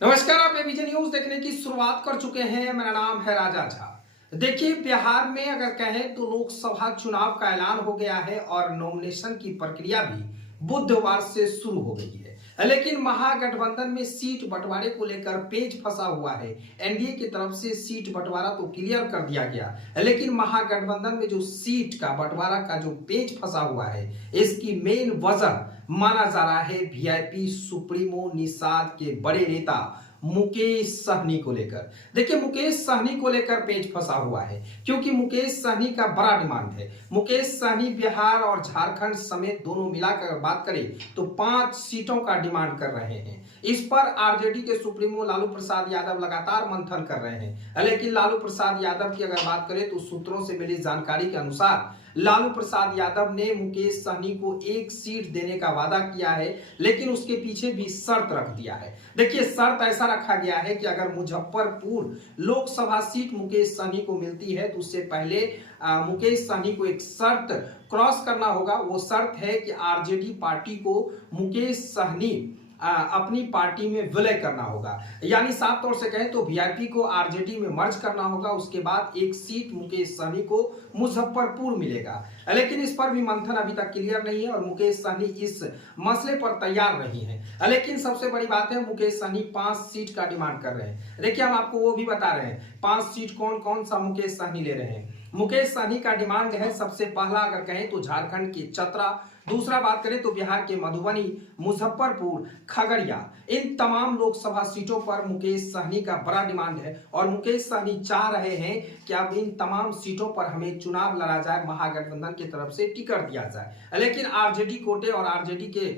नमस्कार, आप ABP news देखने की शुरुआत कर चुके हैं। मेरा नाम है राजा झा। देखिए, बिहार में अगर कहें तो लोकसभा चुनाव का ऐलान हो गया है और नॉमिनेशन की प्रक्रिया भी बुधवार से शुरू हो गई है। लेकिन महागठबंधन में सीट बंटवारे को लेकर पेच फंसा हुआ है। एनडीए की तरफ से सीट बंटवारा तो क्लियर कर दिया गया, लेकिन महागठबंधन में जो सीट का बंटवारा का जो पेच फंसा हुआ है, इसकी मेन वजह माना जा रहा है वीआईपी सुप्रीमो निषाद के बड़े नेता मुकेश सहनी को लेकर। देखिए, मुकेश सहनी को लेकर पेच फंसा हुआ है क्योंकि मुकेश सहनी का बड़ा डिमांड है। मुकेश सहनी बिहार और झारखंड समेत दोनों मिलाकर बात करें तो 5 सीटों का डिमांड कर रहे हैं। इस पर आरजेडी के सुप्रीमो लालू प्रसाद यादव लगातार मंथन कर रहे हैं, लेकिन लालू प्रसाद यादव की अगर बात करें तो सूत्रों से मिली जानकारी के अनुसार लालू प्रसाद यादव ने मुकेश सहनी को 1 सीट देने का वादा किया है, लेकिन उसके पीछे भी शर्त रख दिया है। देखिए, शर्त ऐसा रखा गया है कि अगर मुजफ्फरपुर लोकसभा सीट मुकेश सहनी को मिलती है तो उससे पहले मुकेश सहनी को एक शर्त क्रॉस करना होगा। वो शर्त है कि आरजेडी पार्टी को मुकेश सहनी अपनी पार्टी में विलय करना होगा, यानी साफ तौर से कहें तो वीआईपी को आरजेडी में मर्ज करना होगा। उसके बाद 1 सीट मुकेश सहनी को मुजफ्फरपुर मिलेगा, लेकिन इस पर भी मंथन अभी तक क्लियर नहीं है और मुकेश सहनी इस मसले पर तैयार नहीं है। लेकिन सबसे बड़ी बात है, मुकेश सहनी 5 सीट का डिमांड कर रहे हैं। देखिए, हम आपको वो भी बता रहे हैं 5 सीट कौन कौन सा मुकेश सहनी ले रहे हैं। मुकेश सहनी का डिमांड है, सबसे पहला अगर कहें तो झारखंड के चतरा, दूसरा बात करें तो बिहार के मधुबनी, मुजफ्फरपुर, खगड़िया, इन तमाम लोकसभा सीटों पर मुकेश सहनी का बड़ा डिमांड है और मुकेश सहनी चाह रहे हैं कि अब इन तमाम सीटों पर हमें चुनाव लड़ा जाए, महागठबंधन की तरफ से टिकट दिया जाए। लेकिन आरजेडी कोटे और आरजेडी के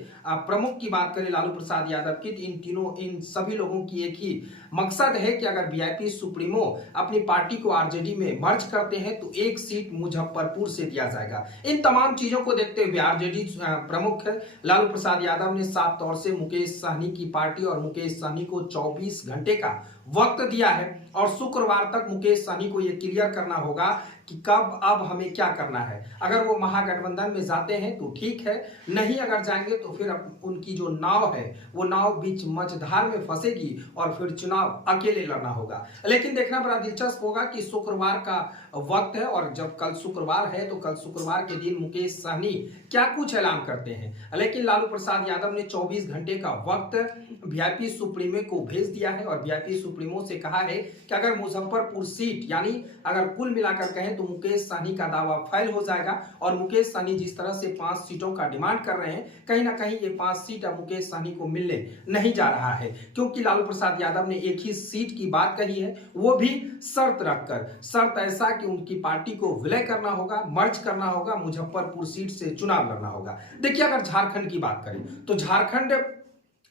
प्रमुख की बात करें लालू प्रसाद यादव की, इन सभी लोगों की एक ही मकसद है कि अगर वीआईपी सुप्रीमो अपनी पार्टी को आरजेडी में मर्ज करते हैं तो 1 सीट मुजफ्फरपुर से दिया जाएगा। इन तमाम चीजों को देखते हुए आरजेडी प्रमुख लालू प्रसाद यादव ने साफ तौर से मुकेश सहनी की पार्टी और मुकेश सहनी को 24 घंटे का वक्त दिया है और शुक्रवार तक मुकेश सहनी को यह क्लियर करना होगा कि कब अब हमें क्या करना है। अगर वो महागठबंधन में जाते हैं तो ठीक है, नहीं अगर जाएंगे तो फिर उनकी जो नाव है वो नाव बीच मझधार में फंसेगी और फिर चुनाव अकेले लड़ना होगा। लेकिन देखना बड़ा दिलचस्प होगा कि शुक्रवार का वक्त है और जब कल शुक्रवार है तो कल शुक्रवार के दिन मुकेश सहनी क्या कुछ ऐलान करते हैं। लेकिन लालू प्रसाद यादव ने 24 घंटे का वक्त वीआईपी सुप्रीमो को भेज दिया है और वीआईपी सुप्रीमो से कहा है कि अगर मुजफ्फरपुर सीट, यानी अगर कुल मिलाकर कहें तो मुकेश सहनी का दावा फेल हो जाएगा और मुकेश सहनी जिस तरह से 5 सीटों का डिमांड कर रहे हैं, कहीं ना कहीं ये 5 सीट अब मुकेश सहनी को मिलने नहीं जा रहा है, क्योंकि लालू प्रसाद यादव ने 1 ही सीट की बात कही है, वो भी शर्त रखकर। शर्त ऐसा कि उनकी पार्टी को विलय करना होगा, मर्ज करना होगा, मुजफ्फरपुर सीट से चुनाव लड़ना होगा। देखिए, अगर झारखंड की बात करें तो झारखंड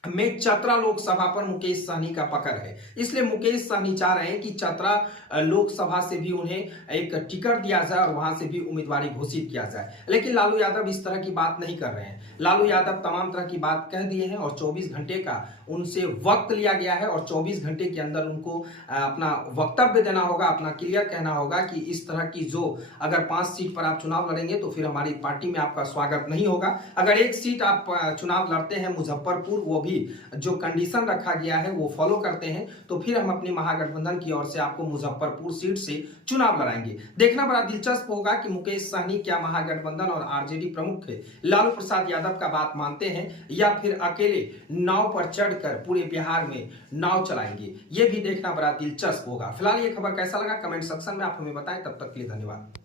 में चतरा लोकसभा पर मुकेश सहनी का पकड़ है, इसलिए मुकेश सहनी चाह रहे हैं कि चतरा लोकसभा से भी उन्हें एक टिकट दिया जाए और वहां से भी उम्मीदवारी घोषित किया जाए। लेकिन लालू यादव इस तरह की बात नहीं कर रहे हैं। लालू यादव तमाम तरह की बात कह दिए हैं और 24 घंटे का उनसे वक्त लिया गया है और 24 घंटे के अंदर उनको अपना वक्तव्य देना होगा, अपना क्लियर कहना होगा कि इस तरह की जो अगर 5 सीट पर आप चुनाव लड़ेंगे तो फिर हमारी पार्टी में आपका स्वागत नहीं होगा। अगर 1 सीट आप चुनाव लड़ते हैं मुजफ्फरपुर, वो भी जो कंडीशन रखा गया है वो फॉलो करते हैं, तो फिर हम अपनी महागठबंधन की ओर से आपको मुजफ्फरपुर सीट से चुनाव लड़ाएंगे। देखना बड़ा दिलचस्प होगा कि मुकेश सहनी क्या महागठबंधन और आरजेडी प्रमुख लालू प्रसाद यादव का बात मानते हैं या फिर अकेले नाव पर चढ़कर पूरे बिहार में नाव चलाएंगे। यह भी देखना बड़ा दिलचस्प होगा। फिलहाल ये खबर कैसा लगा कमेंट सेक्शन में आप हमें बताएं। तब तक के लिए धन्यवाद।